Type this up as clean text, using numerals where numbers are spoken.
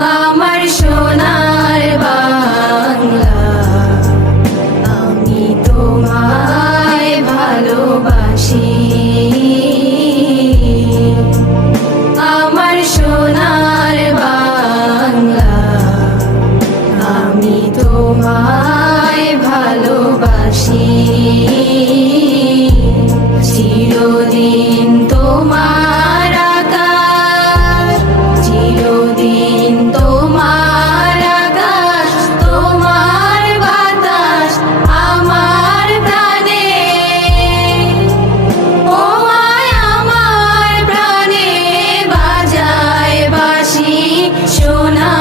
আমার সোনার বাংলা, আমি তোমায় ভালোবাসি। আমার সোনার বাংলা, আমি তোমায় ভালোবাসি। চিরদিন তোমার আকাশ, চিরদিন তোমার আকাশ, তোমার বাতাস আমার প্রাণে। ও মায় আমার প্রাণে বাজায় বাঁশি সোনা